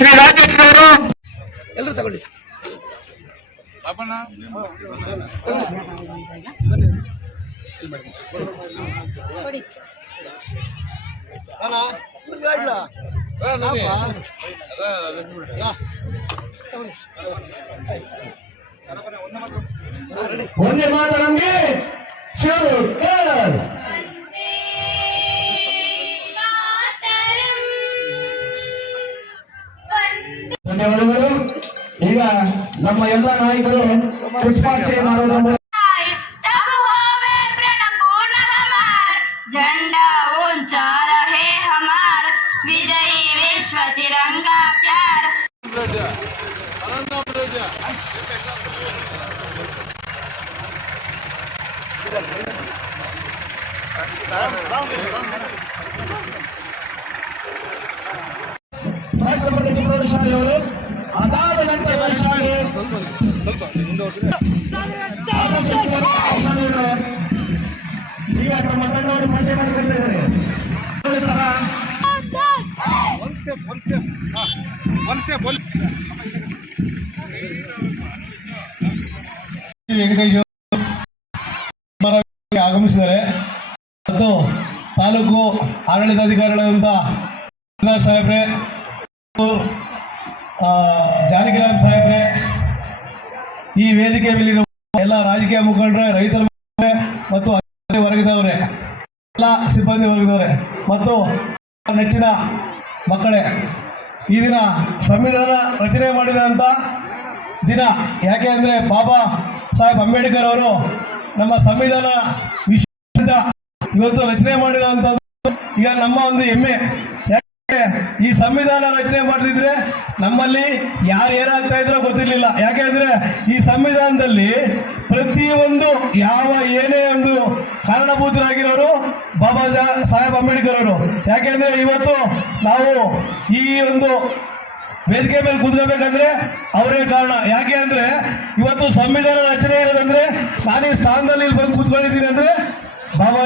ಶ್ರೀ ರಾಜೇಶ್ ಅವರು ಎಲ್ಲರೂ ತಗೊಳ್ಳಿ ಒಂದೇ ಮಾತು ನಮಗೆ ಧನ್ಯವಾದಗಳು. ಈಗ ನಮ್ಮ ಎಲ್ಲ ನಾಯಕರು ಪುಷ್ಪಾರ್ಚನೆ ಮಾಡೋದ್ರ ಮೂಲಕ झंडा ऊंचा रहे हमार विजयी विश्व तिरंगा प्यार। ರಾಷ್ಟ್ರಪತಿ ಶಾಲೆ ಅವರು ಅದಾದ ನಂತರ ಶಾಲೆ ಈಗ ತಮ್ಮ ತಂಡವನ್ನು ಪರಿಚಯ ಮಾಡಿಕೊಳ್ತಿದ್ದಾರೆ ಸಹ ವೆಂಕಟೇಶ್ ಆಗಮಿಸಿದ್ದಾರೆ ಮತ್ತು ತಾಲೂಕು ಆಡಳಿತಾಧಿಕಾರಿಗಳಾದಂಥ ಸಾಹೇಬ್ರೆ, ಜಾನಕಿರಾಮ್ ಸಾಹೇಬ್ರೆ, ಈ ವೇದಿಕೆ ಮೇಲಿರುವ ಎಲ್ಲ ರಾಜಕೀಯ ಮುಖಂಡರೇ, ರೈತರ ಮತ್ತು ವರ್ಗದವರೇ, ಎಲ್ಲ ಸಿಬ್ಬಂದಿ ವರ್ಗದವರೇ ಮತ್ತು ನೆಚ್ಚಿನ ಮಕ್ಕಳೇ, ಈ ದಿನ ಸಂವಿಧಾನ ರಚನೆ ಮಾಡಿದಂಥ ದಿನ. ಯಾಕೆ ಅಂದರೆ ಬಾಬಾ ಸಾಹೇಬ್ ಅಂಬೇಡ್ಕರ್ ಅವರು ನಮ್ಮ ಸಂವಿಧಾನ ವಿಷಯದಿಂದ ಇವತ್ತು ರಚನೆ ಮಾಡಿರೋಂಥದ್ದು ಈಗ ನಮ್ಮ ಒಂದು ಹೆಮ್ಮೆ. ಯಾಕೆ ಈ ಸಂವಿಧಾನ ರಚನೆ ಮಾಡದಿದ್ರೆ ನಮ್ಮಲ್ಲಿ ಯಾರು ಏನಾಗ್ತಾ ಇದ್ರೋ ಗೊತ್ತಿರಲಿಲ್ಲ. ಯಾಕೆ ಅಂದರೆ ಈ ಸಂವಿಧಾನದಲ್ಲಿ ಪ್ರತಿಯೊಂದು ಏನೇ ಒಂದು ಕಾರಣಭೂತರಾಗಿರೋರು ಬಾಬಾ ಸಾಹೇಬ್ ಅಂಬೇಡ್ಕರ್ ಅವರು. ಯಾಕೆಂದ್ರೆ ಇವತ್ತು ನಾವು ಈ ಒಂದು ವೇದಿಕೆ ಮೇಲೆ ಕೂತ್ಕೋಬೇಕಂದ್ರೆ ಅವರೇ ಕಾರಣ. ಯಾಕೆ ಅಂದ್ರೆ ಇವತ್ತು ಸಂವಿಧಾನ ರಚನೆ ಇರೋದಂದ್ರೆ ನಾನು ಈ ಸ್ಥಾನದಲ್ಲಿ ಇಲ್ಲಿ ಬಂದು ಕೂತ್ಕೊಂಡಿದ್ದೀನಿ ಅಂದ್ರೆ ಬಾಬಾ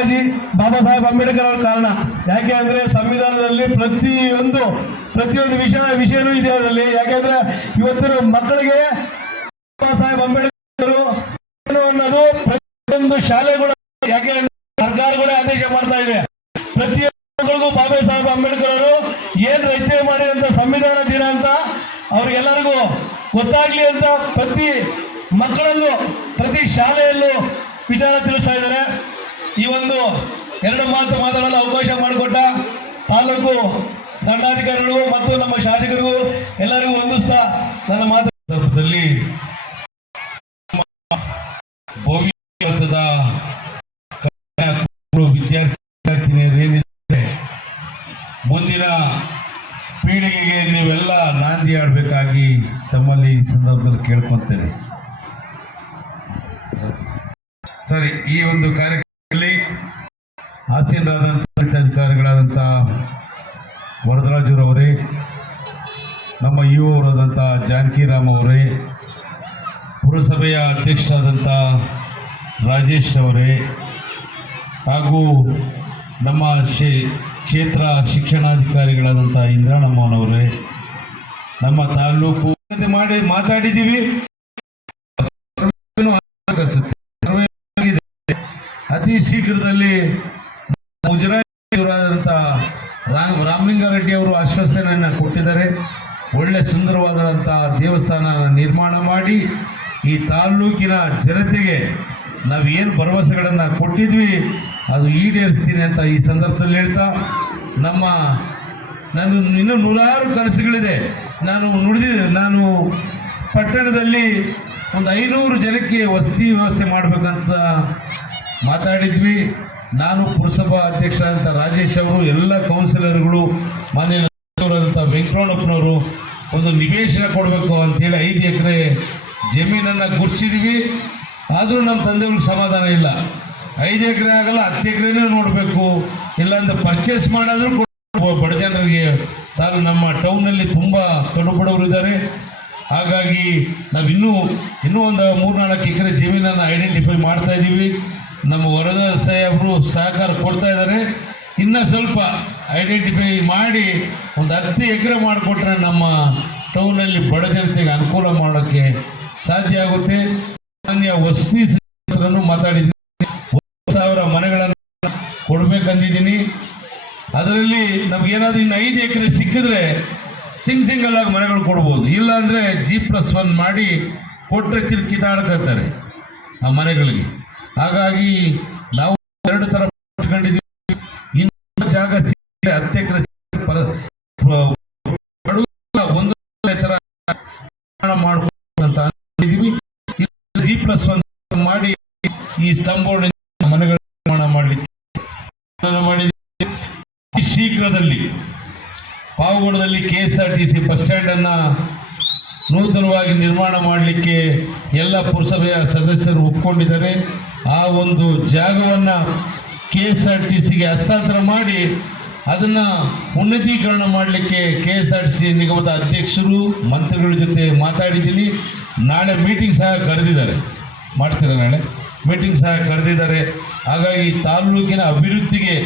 ಸಾಹೇಬ್ ಅಂಬೇಡ್ಕರ್ ಅವ್ರ ಕಾರಣ. ಯಾಕೆ ಅಂದ್ರೆ ಸಂವಿಧಾನದಲ್ಲಿ ಪ್ರತಿಯೊಂದು ವಿಷಯನೂ ಇದೆ ಅದರಲ್ಲಿ. ಯಾಕೆಂದ್ರೆ ಇವತ್ತಿನ ಮಕ್ಕಳಿಗೆ ಬಾಬಾ ಸಾಹೇಬ್ ಅಂಬೇಡ್ಕರ್ ಅನ್ನೋದು ಪ್ರತಿಯೊಂದು ಶಾಲೆಗಳು, ಯಾಕೆ ಸರ್ಕಾರಗಳೇ ಆದೇಶ ಮಾಡ್ತಾ ಇದೆ, ಪ್ರತಿಯೊಂದು ಬಾಬಾ ಸಾಹೇಬ್ ಅಂಬೇಡ್ಕರ್ ಅವರು ಏನ್ ರಚನೆ ಮಾಡಿದಂತ ಸಂವಿಧಾನ ದಿನ ಅಂತ ಅವ್ರಿಗೆಲ್ಲರಿಗೂ ಗೊತ್ತಾಗ್ಲಿ ಅಂತ ಪ್ರತಿ ಮಕ್ಕಳಲ್ಲೂ ಪ್ರತಿ ಶಾಲೆಯಲ್ಲೂ ವಿಚಾರ ತಿಳಿಸ್ತಾ ಇದ್ದಾರೆ. ಈ ಒಂದು ಎರಡು ಮಾತು ಮಾತಾಡಲು ಅವಕಾಶ ಮಾಡಿಕೊಟ್ಟ ತಾಲೂಕು ದಂಡಾಧಿಕಾರಿಗಳು ಮತ್ತು ನಮ್ಮ ಶಾಸಕರಿಗೂ ಎಲ್ಲರಿಗೂ ವಂದಿಸ್ತಾ ನನ್ನ ಮಾತುದಲ್ಲಿ ಭವಿಷ್ಯದ ವಿದ್ಯಾರ್ಥಿನಿಯರೇನಿದೆ ಮುಂದಿನ ಪೀಳಿಗೆಗೆ ನೀವೆಲ್ಲ ನಾಂದಿ ಆಡಬೇಕಾಗಿ ತಮ್ಮಲ್ಲಿ ಈ ಸಂದರ್ಭದಲ್ಲಿ ಕೇಳ್ಕೊತೇನೆ. ಸರಿ, ಈ ಒಂದು ಕಾರ್ಯಕ್ರಮದಲ್ಲಿ ಆಸೀನರಾದಂಥ ಅಧಿಕಾರಿಗಳಾದಂಥ ವರದರಾಜರವರೇ, ನಮ್ಮ ಯುವರಾದಂಥ ಜಾನಕಿರಾಮ್ ಅವರೇ, ಪುರಸಭೆಯ ಅಧ್ಯಕ್ಷರಾದಂಥ ರಾಜೇಶ್ ಅವರೇ, ಹಾಗೂ ನಮ್ಮ ಕ್ಷೇತ್ರ ಶಿಕ್ಷಣಾಧಿಕಾರಿಗಳಾದಂಥ ಇಂದ್ರಾಣಮ್ಮನವರೇ, ನಮ್ಮ ತಾಲೂಕು ಮಾತಾಡಿದ್ದೀವಿ. ಅತಿ ಶೀಘ್ರದಲ್ಲಿ ಮುಜರಾಯಿಯವರಾದಂಥ ರಾಮಲಿಂಗಾರೆಡ್ಡಿ ಅವರು ಆಶ್ವಾಸನೆಯನ್ನು ಕೊಟ್ಟಿದ್ದಾರೆ. ಒಳ್ಳೆ ಸುಂದರವಾದಂಥ ದೇವಸ್ಥಾನ ನಿರ್ಮಾಣ ಮಾಡಿ ಈ ತಾಲೂಕಿನ ಜನತೆಗೆ ನಾವು ಏನು ಭರವಸೆಗಳನ್ನು ಕೊಟ್ಟಿದ್ವಿ ಅದು ಈಡೇರಿಸ್ತೀನಿ ಅಂತ ಈ ಸಂದರ್ಭದಲ್ಲಿ ಹೇಳ್ತಾ, ನಾನು ಇನ್ನೂ ನೂರಾರು ಕನಸುಗಳಿದೆ. ನಾನು ಪಟ್ಟಣದಲ್ಲಿ ಒಂದು 500 ಜನಕ್ಕೆ ವಸತಿ ವ್ಯವಸ್ಥೆ ಮಾಡಬೇಕಂತ ಮಾತಾಡಿದ್ವಿ. ನಾನು ಪುರಸಭಾ ಅಧ್ಯಕ್ಷರಾದಂಥ ರಾಜೇಶ್ ಅವರು, ಎಲ್ಲ ಕೌನ್ಸಿಲರ್ಗಳು, ಮಾನ್ಯ ವೆಂಕಟರಮಣಪ್ಪನವರು ಒಂದು ನಿವೇಶನ ಕೊಡಬೇಕು ಅಂತೇಳಿ 5 ಎಕರೆ ಜಮೀನನ್ನು ಗುರ್ಸಿದ್ವಿ. ಆದರೂ ನಮ್ಮ ತಂದೆಯವ್ರಿಗೆ ಸಮಾಧಾನ ಇಲ್ಲ. 5 ಎಕರೆ ಆಗಲ್ಲ, 10 ಎಕರೆನೇ ನೋಡಬೇಕು, ಇಲ್ಲಾಂದ್ರೆ ಪರ್ಚೇಸ್ ಮಾಡೋದ್ರೂ ಬಡ ಜನರಿಗೆ. ನಮ್ಮ ಟೌನಲ್ಲಿ ತುಂಬ ಕಡುಬಡವರು ಇದ್ದಾರೆ. ಹಾಗಾಗಿ ನಾವು ಇನ್ನೂ ಒಂದು 3-4 ಎಕರೆ ಜಮೀನನ್ನು ಐಡೆಂಟಿಫೈ ಮಾಡ್ತಾ ಇದ್ದೀವಿ. ನಮ್ಮ ವರದರಾಜ ಸಾಹೇಬರು ಸಹಕಾರ ಕೊಡ್ತಾ ಇದ್ದಾರೆ. ಇನ್ನೂ ಸ್ವಲ್ಪ ಐಡೆಂಟಿಫೈ ಮಾಡಿ ಒಂದು 10 ಎಕರೆ ಮಾಡಿಕೊಟ್ರೆ ನಮ್ಮ ಟೌನಲ್ಲಿ ಬಡ ಜನತೆಗೆ ಅನುಕೂಲ ಮಾಡೋಕ್ಕೆ ಸಾಧ್ಯ ಆಗುತ್ತೆ. ಮಾನ್ಯ ವಸತಿ ಸಚಿವರನ್ನು ಮಾತಾಡಿದ್ದೀನಿ, 1,000 ಮನೆಗಳನ್ನು ಕೊಡಬೇಕಂದಿದ್ದೀನಿ. ಅದರಲ್ಲಿ ನಮಗೇನಾದ್ರೂ ಇನ್ನು 5 ಎಕರೆ ಸಿಕ್ಕಿದ್ರೆ ಸಿಂಗಲ್ ಆಗಿ ಮನೆಗಳು ಕೊಡ್ಬೋದು. ಇಲ್ಲಾಂದರೆ G+1 ಮಾಡಿ ಕೊಟ್ಟರೆ ಕಿತ್ತಾಡ್ಕೊತಾರೆ ಆ ಮನೆಗಳಿಗೆ. ಹಾಗಾಗಿ ನಾವು 2 ಥರ ಇಟ್ಕೊಂಡಿದ್ದೀವಿ. ಇನ್ನು ಜಾಗ ಸಿಕ್ಕರೆ 10 ಎಕರೆ ಒಂದು ಥರ ಮಾಡ್ಕೊಂತ ಅಂದಿದ್ದೀವಿ. G+1 ಮಾಡಿ ಈ ಸ್ತಂಭೋರ್ಡ್ ಮನೆಗಳ ನಿರ್ಮಾಣ ಮಾಡಲಿಕ್ಕೆ ಮಾಡಿದ್ದೀವಿ. ಶೀಘ್ರದಲ್ಲಿ ಪಾವಗಡದಲ್ಲಿ KSRTC ಬಸ್ ಸ್ಟ್ಯಾಂಡನ್ನು ನೂತನವಾಗಿ ನಿರ್ಮಾಣ ಮಾಡಲಿಕ್ಕೆ ಎಲ್ಲ ಪುರಸಭೆಯ ಸದಸ್ಯರು ಒಪ್ಕೊಂಡಿದ್ದಾರೆ. ಆ ಒಂದು ಜಾಗವನ್ನು KSRTCಗೆ ಹಸ್ತಾಂತರ ಮಾಡಿ ಅದನ್ನು ಉನ್ನತೀಕರಣ ಮಾಡಲಿಕ್ಕೆ KSRTC ನಿಗಮದ ಅಧ್ಯಕ್ಷರು ಮಂತ್ರಿಗಳ ಜೊತೆ ಮಾತಾಡಿದ್ದೀನಿ. ನಾಳೆ ಮೀಟಿಂಗ್ ಸಹ ಕರೆದಿದ್ದಾರೆ, ಮಾಡ್ತೀರಾ ನಾಳೆ ಮೀಟಿಂಗ್ ಸಹ ಕರೆದಿದ್ದಾರೆ. ಹಾಗಾಗಿ ತಾಲ್ಲೂಕಿನ ಅಭಿವೃದ್ಧಿಗೆ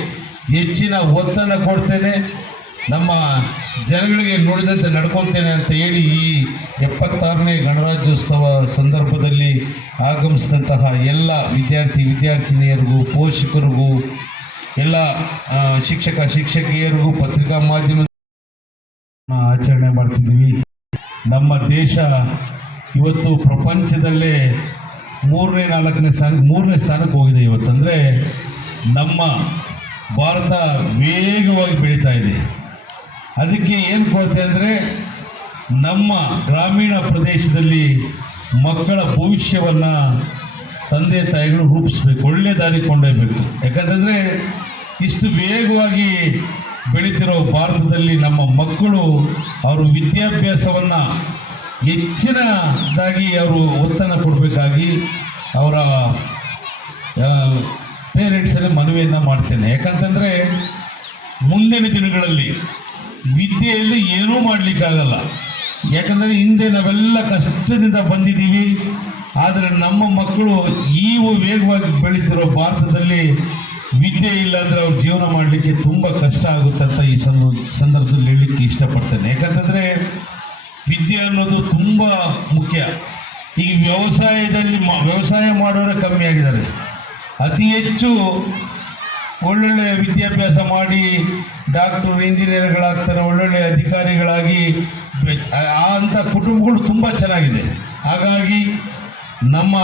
ಹೆಚ್ಚಿನ ಒತ್ತನ್ನು ಕೊಡ್ತೇನೆ, ನಮ್ಮ ಜನಗಳಿಗೆ ನೋಡಿದಂತೆ ನಡ್ಕೊತೇನೆ ಅಂತ ಹೇಳಿ ಈ 76ನೇ ಗಣರಾಜ್ಯೋತ್ಸವ ಸಂದರ್ಭದಲ್ಲಿ ಆಗಮಿಸಿದಂತಹ ಎಲ್ಲ ವಿದ್ಯಾರ್ಥಿನಿಯರಿಗೂ, ಪೋಷಕರಿಗೂ, ಎಲ್ಲ ಶಿಕ್ಷಕಿಯರಿಗೂ, ಪತ್ರಿಕಾ ಮಾಧ್ಯಮ ಆಚರಣೆ ಮಾಡ್ತಿದ್ದೀವಿ. ನಮ್ಮ ದೇಶ ಇವತ್ತು ಪ್ರಪಂಚದಲ್ಲೇ 3ನೇ ಸ್ಥಾನಕ್ಕೆ ಹೋಗಿದೆ. ಇವತ್ತಂದರೆ ನಮ್ಮ ಭಾರತ ವೇಗವಾಗಿ ಬೆಳೀತಾ ಇದೆ. ಅದಕ್ಕೆ ಏನು ಕೊರತೆ ಅಂದರೆ ನಮ್ಮ ಗ್ರಾಮೀಣ ಪ್ರದೇಶದಲ್ಲಿ ಮಕ್ಕಳ ಭವಿಷ್ಯವನ್ನು ತಂದೆ ತಾಯಿಗಳು ರೂಪಿಸ್ಬೇಕು, ಒಳ್ಳೆ ದಾರಿ ಕೊಂಡೊಯ್ಬೇಕು. ಯಾಕಂತಂದರೆ ಇಷ್ಟು ವೇಗವಾಗಿ ಬೆಳೀತಿರೋ ಭಾರತದಲ್ಲಿ ನಮ್ಮ ಮಕ್ಕಳು ಅವರು ವಿದ್ಯಾಭ್ಯಾಸವನ್ನು ಹೆಚ್ಚಿನದಾಗಿ ಅವರು ಒತ್ತನ್ನು ಕೊಡಬೇಕಾಗಿ ಅವರ ಪೇರೆಂಟ್ಸಲ್ಲಿ ಮನವಿಯನ್ನು ಮಾಡ್ತೇನೆ. ಯಾಕಂತಂದರೆ ಮುಂದಿನ ದಿನಗಳಲ್ಲಿ ವಿದ್ಯೆಯಲ್ಲಿ ಏನೂ ಮಾಡಲಿಕ್ಕಾಗಲ್ಲ. ಯಾಕಂದರೆ ಹಿಂದೆ ನಾವೆಲ್ಲ ಕಷ್ಟದಿಂದ ಬಂದಿದ್ದೀವಿ. ಆದರೆ ನಮ್ಮ ಮಕ್ಕಳು ಈ ವೇಗವಾಗಿ ಬೆಳೀತಿರೋ ಭಾರತದಲ್ಲಿ ವಿದ್ಯೆ ಇಲ್ಲ ಅಂದರೆ ಅವ್ರ ಜೀವನ ಮಾಡಲಿಕ್ಕೆ ತುಂಬ ಕಷ್ಟ ಆಗುತ್ತೆ ಅಂತ ಈ ಸಂದರ್ಭದಲ್ಲಿ ಹೇಳಲಿಕ್ಕೆ ಇಷ್ಟಪಡ್ತೇನೆ. ಯಾಕಂತಂದರೆ ವಿದ್ಯೆ ಅನ್ನೋದು ತುಂಬ ಮುಖ್ಯ. ಈಗ ವ್ಯವಸಾಯ ಮಾಡೋರೇ ಕಮ್ಮಿ ಆಗಿದ್ದಾರೆ. ಅತಿ ಹೆಚ್ಚು ಒಳ್ಳೊಳ್ಳೆ ವಿದ್ಯಾಭ್ಯಾಸ ಮಾಡಿ ಡಾಕ್ಟರ್, ಇಂಜಿನಿಯರ್ಗಳಾಗ್ತಾರೆ, ಒಳ್ಳೊಳ್ಳೆ ಅಧಿಕಾರಿಗಳಾಗಿ ಅಂಥ ಕುಟುಂಬಗಳು ತುಂಬ ಚೆನ್ನಾಗಿದೆ. ಹಾಗಾಗಿ ನಮ್ಮ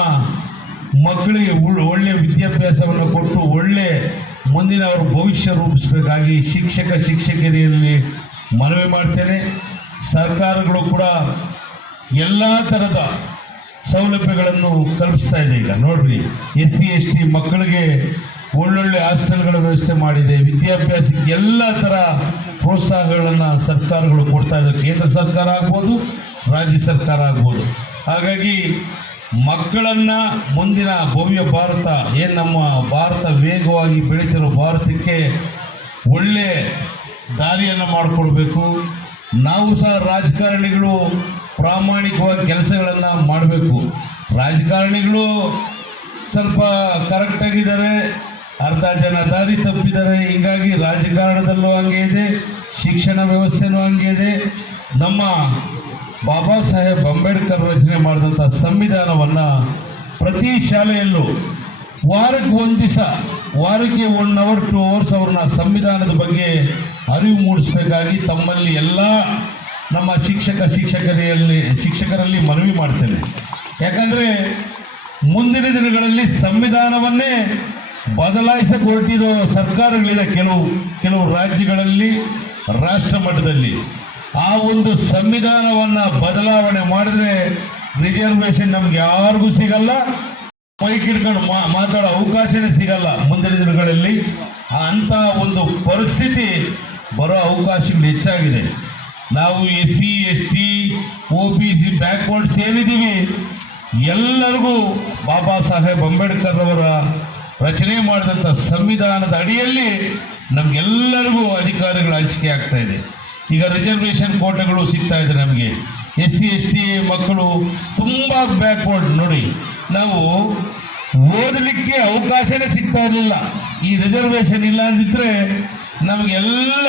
ಮಕ್ಕಳಿಗೆ ಒಳ್ಳೆಯ ವಿದ್ಯಾಭ್ಯಾಸವನ್ನು ಕೊಟ್ಟು ಒಳ್ಳೆ ಮುಂದಿನ ಅವ್ರ ಭವಿಷ್ಯ ರೂಪಿಸಬೇಕಾಗಿ ಶಿಕ್ಷಕಿಯರಲ್ಲಿ ಮನವಿ ಮಾಡ್ತೇನೆ. ಸರ್ಕಾರಗಳು ಕೂಡ ಎಲ್ಲ ಥರದ ಸೌಲಭ್ಯಗಳನ್ನು ಕಲ್ಪಿಸ್ತಾ ಇದೆ. ಈಗ ನೋಡ್ರಿ, SC ST ಮಕ್ಕಳಿಗೆ ಒಳ್ಳೊಳ್ಳೆ ಹಾಸ್ಟೆಲ್ಗಳ ವ್ಯವಸ್ಥೆ ಮಾಡಿದೆ. ವಿದ್ಯಾಭ್ಯಾಸಕ್ಕೆ ಎಲ್ಲ ಥರ ಪ್ರೋತ್ಸಾಹಗಳನ್ನು ಸರ್ಕಾರಗಳು ಕೊಡ್ತಾ ಇದ್ದಾರೆ. ಕೇಂದ್ರ ಸರ್ಕಾರ ಆಗ್ಬೋದು, ರಾಜ್ಯ ಸರ್ಕಾರ ಆಗ್ಬೋದು. ಹಾಗಾಗಿ ಮಕ್ಕಳನ್ನು ಮುಂದಿನ ಭವ್ಯ ಭಾರತ ಏನು ನಮ್ಮ ಭಾರತ ವೇಗವಾಗಿ ಬೆಳೀತಿರೋ ಭಾರತಕ್ಕೆ ಒಳ್ಳೆ ದಾರಿಯನ್ನು ಮಾಡಿಕೊಡ್ಬೇಕು. ನಾವು ಸಹ ರಾಜಕಾರಣಿಗಳು ಪ್ರಾಮಾಣಿಕವಾಗಿ ಕೆಲಸಗಳನ್ನು ಮಾಡಬೇಕು. ರಾಜಕಾರಣಿಗಳು ಸ್ವಲ್ಪ ಕರೆಕ್ಟಾಗಿದ್ದಾರೆ, ಅರ್ಧ ಜನ ದಾರಿ ತಪ್ಪಿದ್ದಾರೆ. ಹೀಗಾಗಿ ರಾಜಕಾರಣದಲ್ಲೂ ಹಂಗೆ ಇದೆ, ಶಿಕ್ಷಣ ವ್ಯವಸ್ಥೆನೂ ಹಂಗೆ ಇದೆ. ನಮ್ಮ ಬಾಬಾ ಸಾಹೇಬ್ ಅಂಬೇಡ್ಕರ್ ರಚನೆ ಮಾಡಿದಂಥ ಸಂವಿಧಾನವನ್ನು ಪ್ರತಿ ಶಾಲೆಯಲ್ಲೂ ವಾರಕ್ಕೆ ಒಂದು ದಿವಸ, ವಾರಕ್ಕೆ 1 hour 2 hours ಅವ್ರನ್ನ ಸಂವಿಧಾನದ ಬಗ್ಗೆ ಅರಿವು ಮೂಡಿಸಬೇಕಾಗಿ ತಮ್ಮಲ್ಲಿ ಎಲ್ಲ ನಮ್ಮ ಶಿಕ್ಷಕರಲ್ಲಿ ಮನವಿ ಮಾಡ್ತೇನೆ. ಯಾಕಂದರೆ ಮುಂದಿನ ದಿನಗಳಲ್ಲಿ ಸಂವಿಧಾನವನ್ನೇ ಬದಲಾಯಿಸಕ್ಕೆ ಹೊರಟಿರೋ ಸರ್ಕಾರಗಳಿದೆ ಕೆಲವು ರಾಜ್ಯಗಳಲ್ಲಿ, ರಾಷ್ಟ್ರ ಮಟ್ಟದಲ್ಲಿ. ಆ ಒಂದು ಸಂವಿಧಾನವನ್ನು ಬದಲಾವಣೆ ಮಾಡಿದ್ರೆ ರಿಸರ್ವೇಷನ್ ನಮ್ಗೆ ಯಾರಿಗೂ ಸಿಗಲ್ಲ, ಮೈಕ್ ಹಿಡ್ಕೊಂಡು ಮಾತಾಡೋ ಅವಕಾಶನೇ ಸಿಗಲ್ಲ ಮುಂದಿನ ದಿನಗಳಲ್ಲಿ. ಅಂಥ ಒಂದು ಪರಿಸ್ಥಿತಿ ಬರೋ ಅವಕಾಶಗಳು ಹೆಚ್ಚಾಗಿದೆ. ನಾವು SC ST OBC ಬ್ಯಾಕ್ವರ್ಡ್ಸ್ ಏನಿದ್ದೀವಿ ಎಲ್ಲರಿಗೂ ಬಾಬಾ ಸಾಹೇಬ್ ಅಂಬೇಡ್ಕರ್ ಅವರ ರಚನೆ ಮಾಡಿದಂಥ ಸಂವಿಧಾನದ ಅಡಿಯಲ್ಲಿ ನಮಗೆಲ್ಲರಿಗೂ ಅಧಿಕಾರಗಳ ಹಂಚಿಕೆ ಆಗ್ತಾ ಇದೆ. ಈಗ ರಿಸರ್ವೇಷನ್ ಕೋಟೆಗಳು ಸಿಗ್ತಾ ಇದೆ ನಮಗೆ. SC ST ಮಕ್ಕಳು ತುಂಬ ಬ್ಯಾಕ್ವರ್ಡ್. ನೋಡಿ, ನಾವು ಓದಲಿಕ್ಕೆ ಅವಕಾಶನೇ ಸಿಗ್ತಾ ಇರಲಿಲ್ಲ. ಈ ರಿಸರ್ವೇಶನ್ ಇಲ್ಲ ಅಂದಿದ್ರೆ ನಮಗೆಲ್ಲ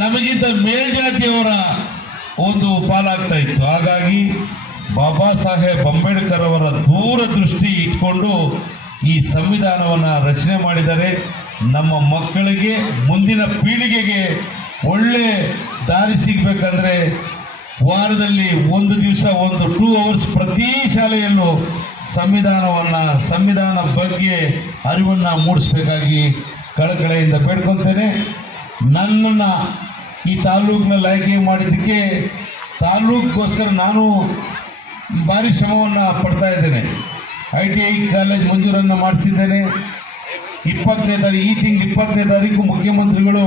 ನಮಗಿಂತ ಮೇಲ್ಜಾತಿಯವರ ಒಂದು ಪಾಲಾಗ್ತಾ ಇತ್ತು. ಹಾಗಾಗಿ ಬಾಬಾ ಸಾಹೇಬ್ ಅಂಬೇಡ್ಕರ್ ಅವರ ದೂರದೃಷ್ಟಿ ಇಟ್ಕೊಂಡು ಈ ಸಂವಿಧಾನವನ್ನು ರಚನೆ ಮಾಡಿದ್ದಾರೆ. ನಮ್ಮ ಮಕ್ಕಳಿಗೆ, ಮುಂದಿನ ಪೀಳಿಗೆಗೆ ಒಳ್ಳೆ ದಾರಿ ಸಿಗಬೇಕಂದ್ರೆ ವಾರದಲ್ಲಿ ಒಂದು ದಿವಸ ಒಂದು 2 hours ಪ್ರತಿ ಶಾಲೆಯಲ್ಲೂ ಸಂವಿಧಾನ ಬಗ್ಗೆ ಅರಿವನ್ನು ಮೂಡಿಸ್ಬೇಕಾಗಿ ಕಳಕಳೆಯಿಂದ ಬೇಡ್ಕೊತೇನೆ. ನನ್ನನ್ನು ಈ ತಾಲೂಕಿನಲ್ಲಿ ಆಯ್ಕೆ ಮಾಡಿದ್ದಕ್ಕೆ ತಾಲೂಕಿಗೋಸ್ಕರ ನಾನು ಭಾರಿ ಶ್ರಮವನ್ನು ಪಡ್ತಾ ಇದ್ದೇನೆ. ITI college ಮಂಜೂರನ್ನು ಮಾಡಿಸಿದ್ದೇನೆ. 20ನೇ ತಾರೀಕು, ಈ ತಿಂಗಳು 20ನೇ ತಾರೀಕು ಮುಖ್ಯಮಂತ್ರಿಗಳು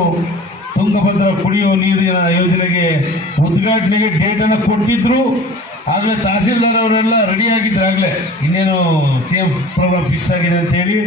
ತುಂಗಭದ್ರಾ ಕುಡಿಯುವ ನೀರಿನ ಯೋಜನೆಗೆ ಉದ್ಘಾಟನೆಗೆ ಡೇಟನ್ನು ಕೊಟ್ಟಿದ್ರು. ಆಗಲೇ ತಹಸೀಲ್ದಾರ್ ಅವರೆಲ್ಲ ರೆಡಿ ಆಗಿದ್ರು. ಆಗಲೇ ಇನ್ನೇನು CM ಪ್ರೋಗ್ರಾಮ್ ಫಿಕ್ಸ್ ಆಗಿದೆ ಅಂತೇಳಿ